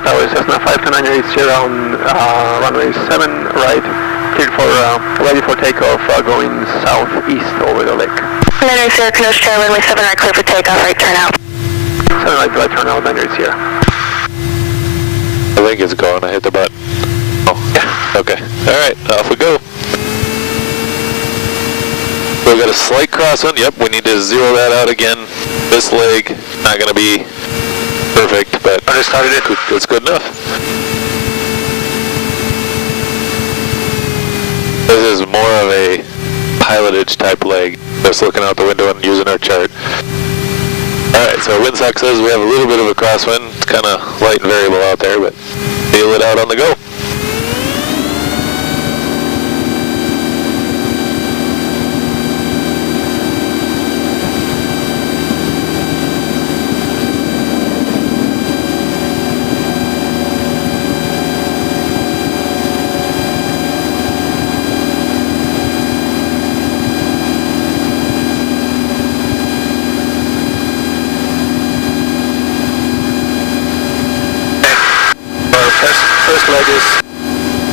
Cessna Tower, Cessna 52980 on runway 7 right, cleared for, ready for takeoff, going southeast over the lake. 980 Kenosha Tower, runway 7 right, clear for takeoff, right turn out. 7 right turn out, 980. I think it's going, I hit the button. Oh, yeah. Okay. Alright, off we go. We've got a slight crosswind. Yep, we need to zero that out again. This leg, not going to be perfect, but I just started it. It's good enough. This is more of a pilotage type leg, just looking out the window and using our chart. Alright, so windsock says we have a little bit of a crosswind. It's kind of light and variable out there, but feel it out on the go. First leg is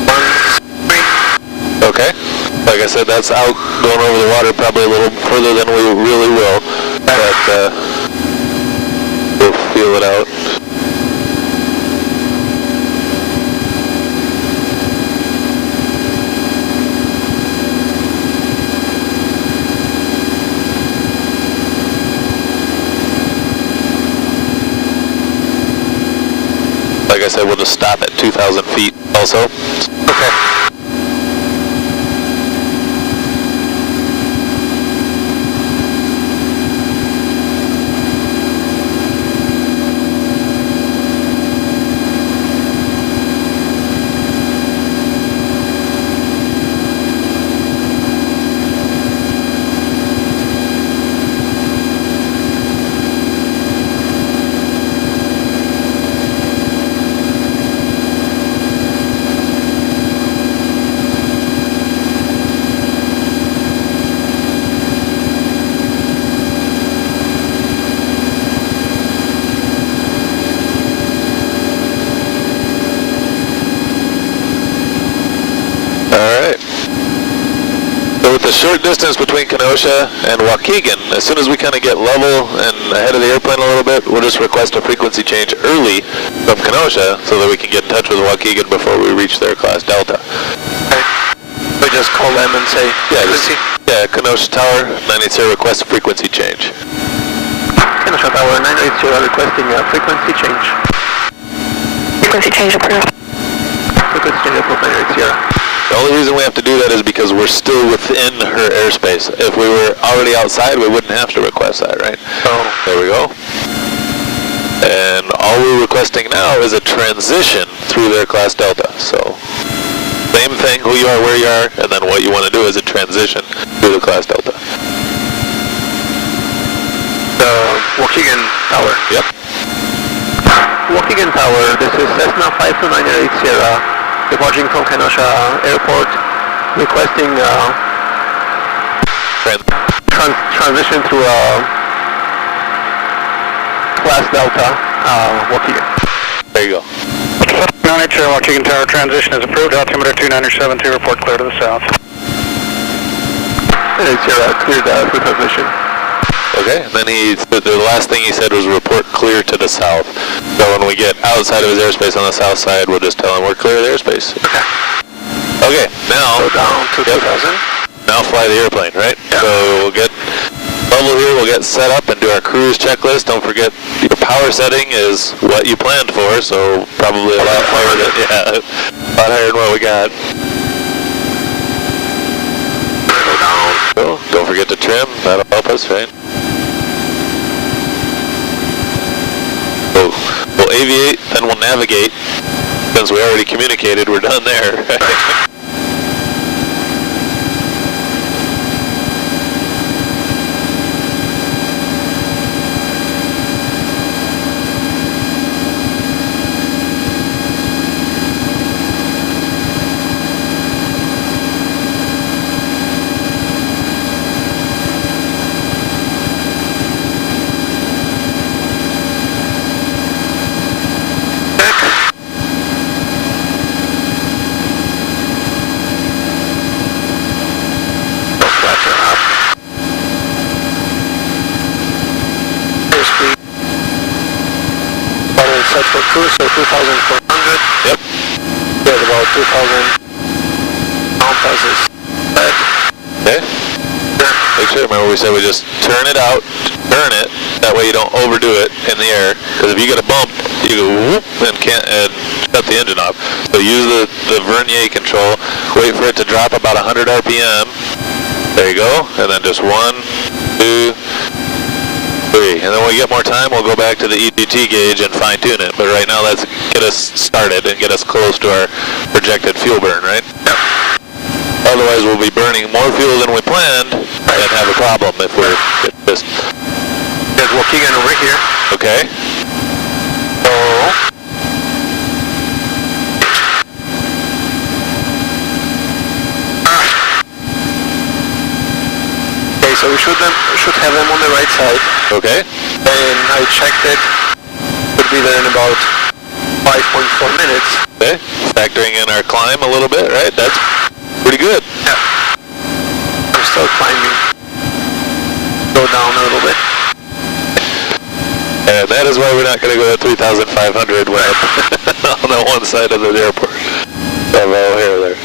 1-3. Okay. Like I said, that's out going over the water probably a little further than we really will, but we'll feel it out. Like I said, we'll just stop at 2,000 feet also. Okay. The short distance between Kenosha and Waukegan, as soon as we kind of get level and ahead of the airplane a little bit, we'll just request a frequency change early from Kenosha so that we can get in touch with Waukegan before we reach their class Delta. Okay. We just call them and say, Kenosha Tower, 980 request a frequency change. Kenosha Tower, 980 requesting a frequency change. Frequency change approved. Frequency change approved, 980. The only reason we have to do that is because we're still within her airspace. If we were already outside, we wouldn't have to request that, right? Oh. There we go. And all we're requesting now is a transition through their class Delta. So, same thing, who you are, where you are, and then what you want to do is a transition through the class Delta. The Waukegan Tower. Yep. Waukegan Tower, this is Cessna 52980. Departing from Kenosha Airport, requesting transition through class Delta, Waukegan. There you go. 980 Waukegan Tower, transition is approved. Altimeter 2972, report clear to the south. And it's cleared through transition. Okay, and then the last thing he said was report clear to the south. So when we get outside of his airspace on the south side, we'll just tell him we're clear of the airspace. Okay. Okay, now go down to 2,000. Now fly the airplane, right? Yeah. So we'll get level here, we'll get set up and do our cruise checklist. Don't forget your power setting is what you planned for, so probably a lot higher than a lot higher than what we got. Go down. So don't forget to trim, that'll help us, right? So we'll aviate, then we'll navigate. Since we already communicated, we're done there. for cruise, so 2,400. Yep. Get about 2,000 pound passes. Okay. Make sure, remember we said we just turn it out, turn it, that way you don't overdo it in the air, because if you get a bump, you go whoop and can't shut the engine off. So use the vernier control, wait for it to drop about 100 RPM, there you go, and then just 1, 2, 3. And then when we get more time, we'll go back to the EGT gauge and fine tune it, but right now let's get us started and get us close to our projected fuel burn, right? Yep. Otherwise, we'll be burning more fuel than we planned and have a problem if we're just... There's Waukegan over here. Okay. So... Okay, so we should have them on the right side. Okay. And I checked it. Would be there in about 5.4 minutes. Okay. Factoring in our climb a little bit, right? That's pretty good. Yeah. I'm still climbing. Go down a little bit. And that is why we're not going to go to 3,500 when on the one side of the airport. Here.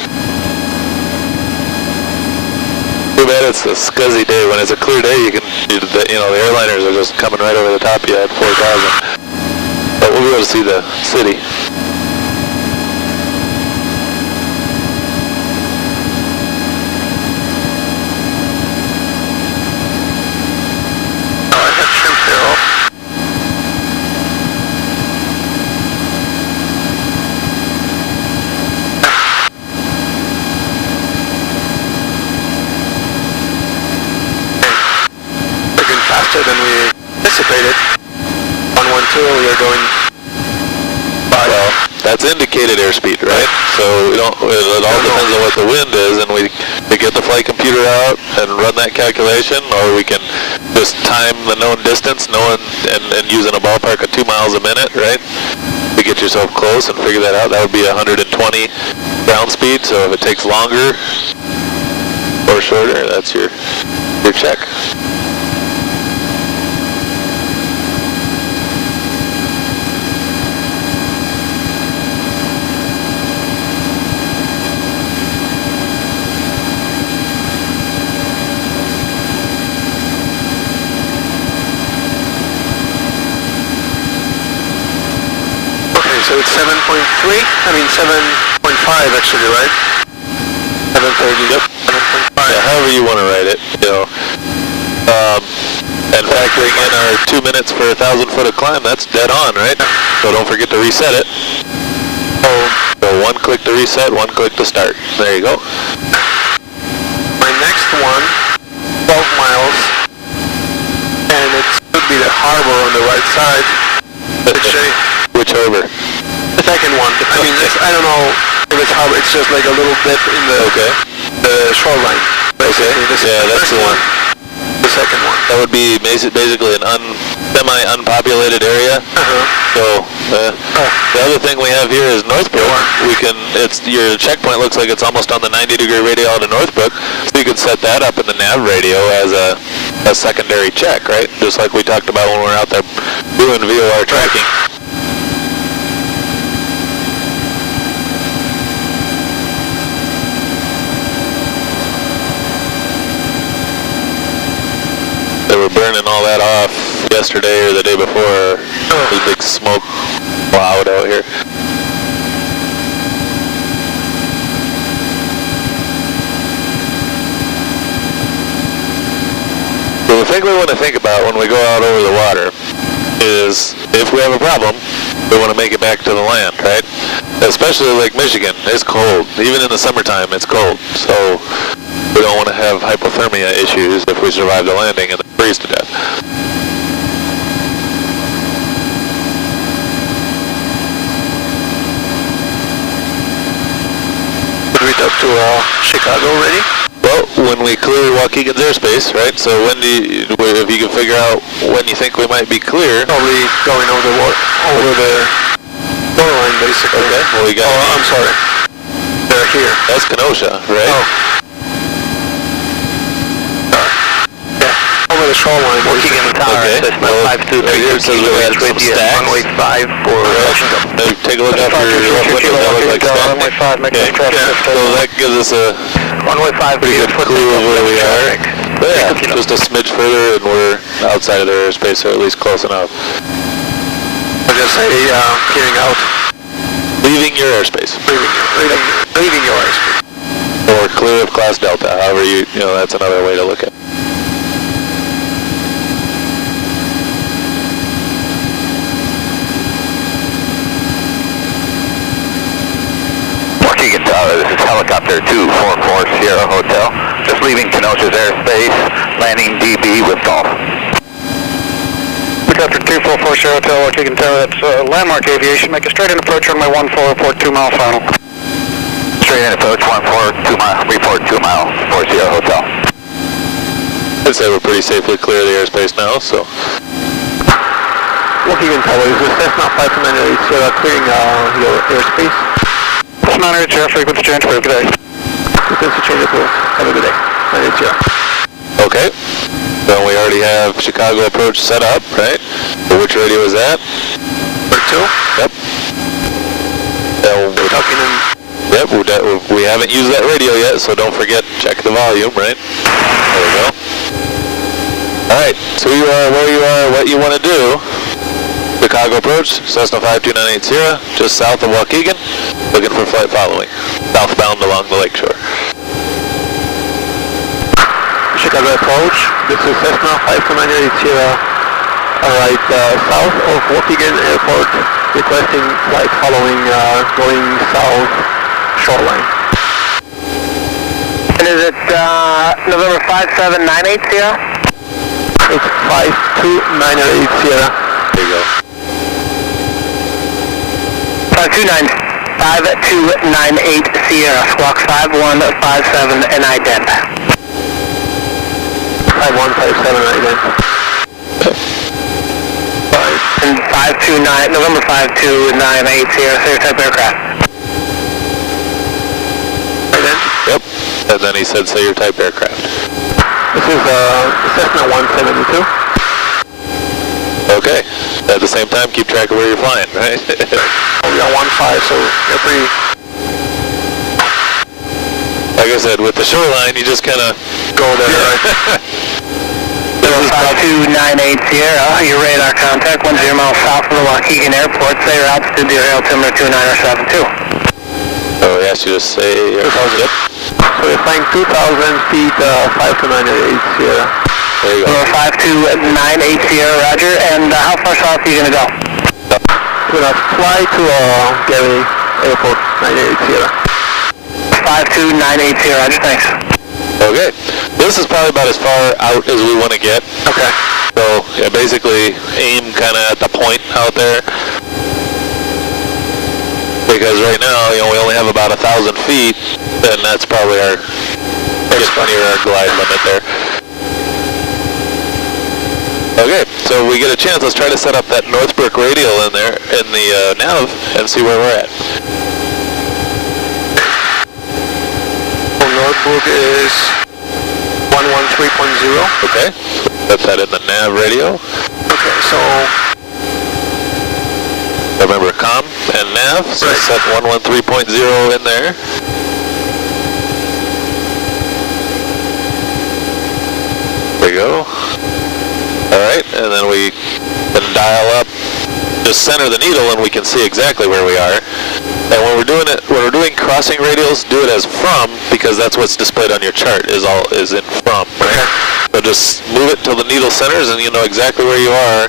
Too bad it's a scuzzy day. When it's a clear day, the airliners are just coming right over the top of you at 4,000. But we'll be able to see the city. Than we anticipated. 112, we are going by. Well, that's indicated airspeed, right? So it all depends on what the wind is, and we get the flight computer out and run that calculation, or we can just time the known distance, and using a ballpark of 2 miles a minute, right? To get yourself close and figure that out. That would be 120 ground speed. So if it takes longer or shorter, that's your check. So it's 7.3, 7.5 actually, right? 730. Yep. 7.5. Yeah, however you want to write it, and factoring in our 2 minutes for 1,000 foot of climb, that's dead on, right? So don't forget to reset it. So 1 click to reset, 1 click to start. There you go. My next one, 12 miles, and it should be the harbor on the right side. Which harbor? The second one. I don't know if it's harbor. It's just like a little bit in the shoreline. Okay. That's the one. The second one. That would be basically an semi-unpopulated area. So the other thing we have here is Northbrook. Your checkpoint looks like it's almost on the 90-degree radial to Northbrook, so you can set that up in the nav radio as a secondary check, right? Just like we talked about when we were out there doing VOR tracking. They were burning all that off yesterday or the day before. There's a big smoke cloud out here. So the thing we want to think about when we go out over the water is if we have a problem, we want to make it back to the land, right? Especially Lake Michigan, it's cold. Even in the summertime, it's cold. So we don't want to have hypothermia issues if we survive the landing and then freeze to death. Did we talk to Chicago already? Well, when we clear Waukegan's airspace, right? So if you can figure out when you think we might be clear. Probably going over the shoreline, basically. Okay. Well, we got. Oh, I'm sorry. They're here. That's Kenosha, right? Oh. Yeah, over the shoreline. Waukegan Tower, Okay. Cessna Well, 523 right here it says we had some stacks. runway 5 for Take a look out for your windows. That look like runway stack. 5, make this traffic. So that gives us a Runway 5, pretty good clue of where we are. But yeah, just a smidge further and we're outside of their airspace, or at least close enough. I'll just say, clearing out. Leaving your airspace. Leaving your airspace. Or clear of class Delta, however you know, that's another way to look at it. Waukegan Tower, this is helicopter 244 Sierra Hotel. Just leaving Kenosha's airspace, landing DB with golf. Helicopter 244 Sierra Hotel, Waukegan Tower, that's Landmark Aviation. Make a straight-in approach runway 14, report 2 mile final. Straight in approach 14, 2 mile, report 2 mile for Sierra Hotel. I'd say we're pretty safely clear of the airspace now, so. Waukegan Tower, this is Cessna 598 Sierra, clearing your airspace. Cessna 980 Sierra, frequency change, good day. Frequency change approved. Have a good day. 980 Sierra. Okay. So we already have Chicago approach set up, right? So which radio is that? Number 2. Yep. We're talking in... Yep, we haven't used that radio yet, so don't forget, check the volume, right? There we go. Alright, so you are where you are, what you want to do. Chicago approach, Cessna 52980 Sierra, just south of Waukegan, looking for flight following, southbound along the lakeshore. Chicago approach, this is Cessna 52980 Sierra, alright, south of Waukegan Airport, requesting flight following, going south shoreline. And is it November 5798 Sierra? It's 52980 Sierra. There you go. 5298 Sierra, squawk 5157 and ident. 5157 ident. And 529, November 5298 Sierra, Sierra type aircraft. Ident. Yep. And then he said, say your type aircraft. This is Cessna 172. Okay. At the same time, keep track of where you're flying, right? We are 15, so you're pretty... Like I said, with the shoreline, you just kind of go there, right? 5298 Sierra, your radar contact, 10 miles south from the Waukegan Airport, say your altitude, your altimeter 2972. So he asked you to say your Yep. So you're flying 2,000 feet, 5298 Sierra. There you go. 5298 Sierra, roger, and how far south are you going to go? We're going to fly to Gary Airport, 98 Sierra. 5298 Sierra, roger, thanks. Okay. This is probably about as far out as we want to get. Okay. So, yeah, basically aim kind of at the point out there. Because right now, you know, we only have about 1,000 feet, and that's probably our, just near our glide limit there. Okay, so we get a chance. Let's try to set up that Northbrook radial in there, in the nav, and see where we're at. So Northbrook is 113.0. Okay, put that in the nav radio. Okay, so Remember COM and nav, so right. Set 113.0 in there. There we go. Alright, and then we can dial up, just center the needle and we can see exactly where we are. And when we're doing crossing radials, do it as from, because that's what's displayed on your chart, is in from, right? So just move it till the needle centers and you know exactly where you are.